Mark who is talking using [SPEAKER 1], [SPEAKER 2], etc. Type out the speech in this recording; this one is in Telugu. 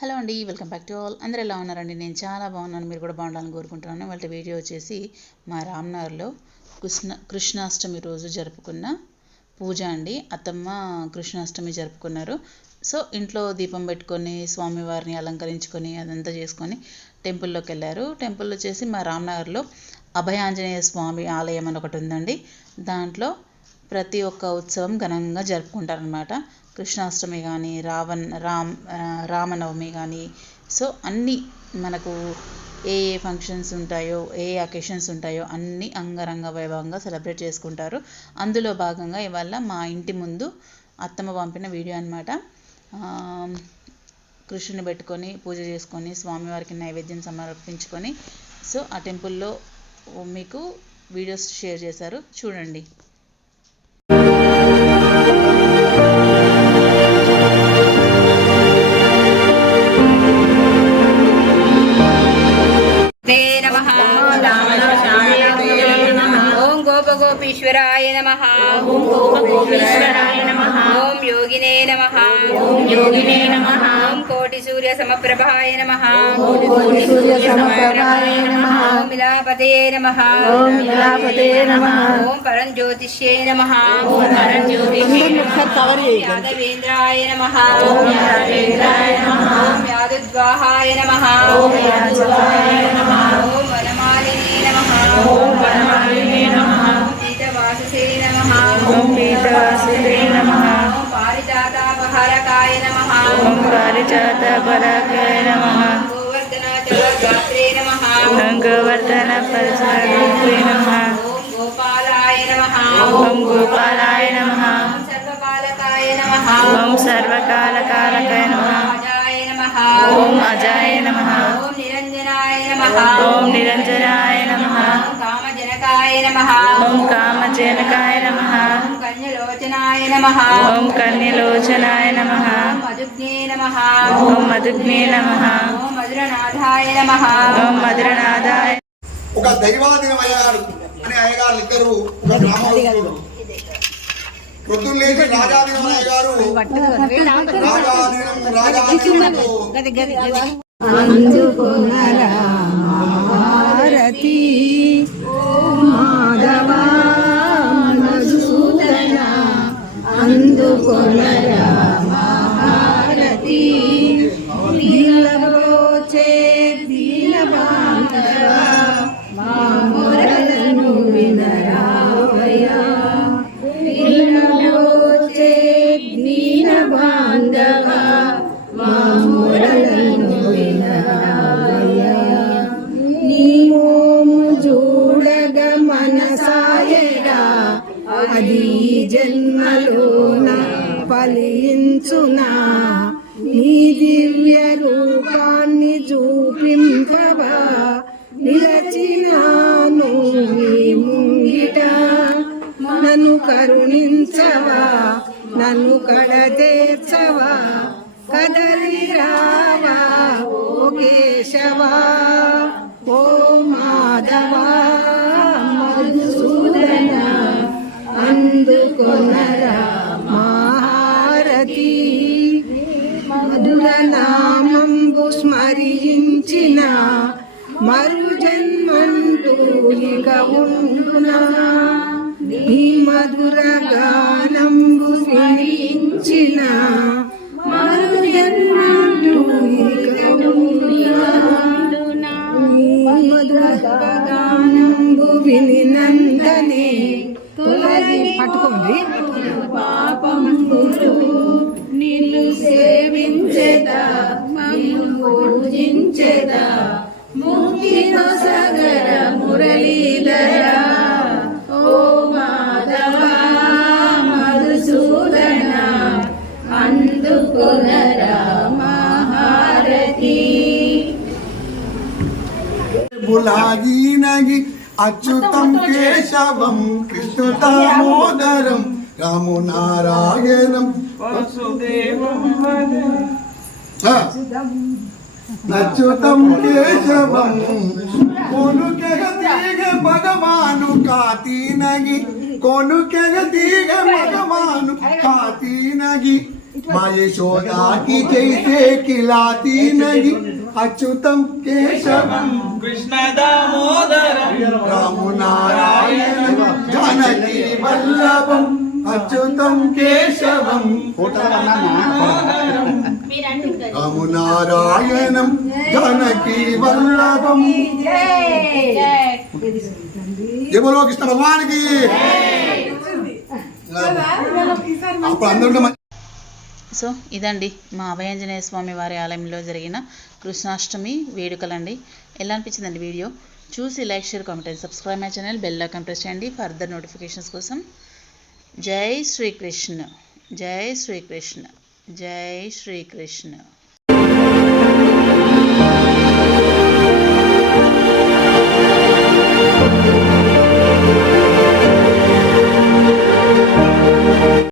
[SPEAKER 1] హలో అండి వెల్కమ్ బ్యాక్ టు ఆల్. అందరూ ఎలా ఉన్నారండి? నేను చాలా బాగున్నాను. మీరు కూడా బాగుండాలని కోరుకుంటున్నాను. వాళ్ళ వీడియో వచ్చేసి మా రామ్నగర్లో కృష్ణ కృష్ణాష్టమి రోజు జరుపుకున్న పూజ అండి. అత్తమ్మ కృష్ణాష్టమి జరుపుకున్నారు. సో ఇంట్లో దీపం పెట్టుకొని స్వామివారిని అలంకరించుకొని అదంతా చేసుకొని టెంపుల్లోకి వెళ్ళారు. టెంపుల్ వచ్చేసి మా రామ్నగర్లో అభయాంజనేయ స్వామి ఆలయం అని ఒకటి ఉందండి. దాంట్లో ప్రతి ఒక్క ఉత్సవం ఘనంగా జరుపుకుంటారనమాట కృష్ణాష్టమి కానీ రావణ్ రామ్ రామనవమి కానీ సో అన్నీ మనకు ఏ ఏ ఫంక్షన్స్ ఉంటాయో ఏ ఏ అకేషన్స్ ఉంటాయో అన్నీ అంగరంగ వైభవంగా సెలబ్రేట్ చేసుకుంటారు. అందులో భాగంగా ఇవాళ మా ఇంటి ముందు అత్తమ్మ పంపిన వీడియో అనమాట కృష్ణుని పెట్టుకొని పూజ చేసుకొని స్వామివారికి నైవేద్యం సమర్పించుకొని. సో ఆ టెంపుల్లో మీకు వీడియోస్ షేర్ చేశారు. చూడండి.
[SPEAKER 2] गोपगोपीश्वराय नमः ॐ योगिने नमः
[SPEAKER 3] योगिने नमः
[SPEAKER 2] ॐ कोटिसूर्यसमप्रभाय नमः
[SPEAKER 3] सूर्यसमप्रभाय नमः
[SPEAKER 2] ॐ मिलापते नमः
[SPEAKER 3] ॐ मिलापते नमः
[SPEAKER 2] ॐ परञ्ज्योतिष्ये नमः
[SPEAKER 3] ॐ परञ्ज्योतिषे नमः
[SPEAKER 2] यादवेन्द्राय नमः
[SPEAKER 3] ॐ यादवेन्द्राय नमः
[SPEAKER 2] ॐ यादुद्वाहाय नमः
[SPEAKER 3] ॐ यादवाय नमः
[SPEAKER 2] ॐ वनमालिने नमः
[SPEAKER 3] ओम पीतवासुदे नमः
[SPEAKER 2] पारिजातापहारकाय नमः ओम पारिजातापहारकाय नमः
[SPEAKER 3] ओम गोवर्धनप्रसादे नमः
[SPEAKER 2] ओम गोपालाय नमः
[SPEAKER 3] ओम गोपालाय नमः
[SPEAKER 2] सर्वपालकाय नमः
[SPEAKER 3] ओम सर्वकालकारकाय नमः ओम अजाय नमः
[SPEAKER 2] ओम निरञ्जनाय नमः
[SPEAKER 3] नमः
[SPEAKER 2] ॐ कामजनकाय नमः
[SPEAKER 3] ॐ
[SPEAKER 2] कन्यलोचनाय नमः
[SPEAKER 3] ॐ कन्यलोचनाय नमः
[SPEAKER 2] ॐ मधुग्ने नमः
[SPEAKER 3] ॐ मधुग्ने नमः
[SPEAKER 2] ॐ मधुरनाथाय नमः
[SPEAKER 3] ॐ मधुरनादाय
[SPEAKER 4] ఒక దైవాధీనం అయ్యగారు అనే అయ్యగారు ఇద్దరు ఒక గ్రామంలో ప్రొద్దున లేచి రాజాధీనం అయ్యగారు రాజాధీనం రాజాధీనం
[SPEAKER 5] హారతి అది జన్మలోన ఫలించునా నీ దివ్య రూపాన్ని చూపింపవా? నిలచినాను నీ ముంగిట. నన్ను కరుణించవా? నన్ను కడతీర్చవా కదలి రావా? ఓ కేశవా? ఓ మాధవా? మధుసూదన అందుకొనరా మహారతి మధుర నామంబు స్మరించిన మరు జన్మంటూ ఇక ఉండునా? నీ మధుర గానంబు వినించిన? మరు జన్మంటూ ఇక ఉండునా? నీ మధుర గానంబు వినినందనే? తొలగి పట్టుకోండి. పాపంబులు నిన్ను సేవించేదా? నిన్ను పూజించేదా? ముక్తి నొసగర మురళీధర ఓ మాధవ మధుసూదన అందుకొనరా మహారతి
[SPEAKER 4] బులాగి నగి అచ్యుతం కేశవం కృష్ణ దామోదరం రాము నారాయణం ఆ. నచ్చుతం కేశవం కొనుకెగ తీగ భగవాను కాతీనగి. కొనుకెగ తీగ భగవాను కాతీనగి. మా యశోదాకి చేసే కిలాతీనగి. అచ్యుతం కేశవం.
[SPEAKER 6] కృష్ణ దామోదరం
[SPEAKER 4] రామునారాయణ జానకి వల్లభం. అచ్యుతం కేశవం. ఫోటో రామునారాయణం జనకీ వల్లభం. ఏమో కృష్ణ భగవానికి
[SPEAKER 1] సో ఇదండి మా అభయాంజనేయ స్వామి వారి ఆలయంలో జరిగిన కృష్ణాష్టమి వేడుకలండి. ఎలా అనిపించిందండి వీడియో? చూసి like share comment subscribe my channel bell icon press చేయండి ఫర్దర్ నోటిఫికేషన్స్ కోసం. జై శ్రీకృష్ణ. జై శ్రీకృష్ణ. జై శ్రీకృష్ణ.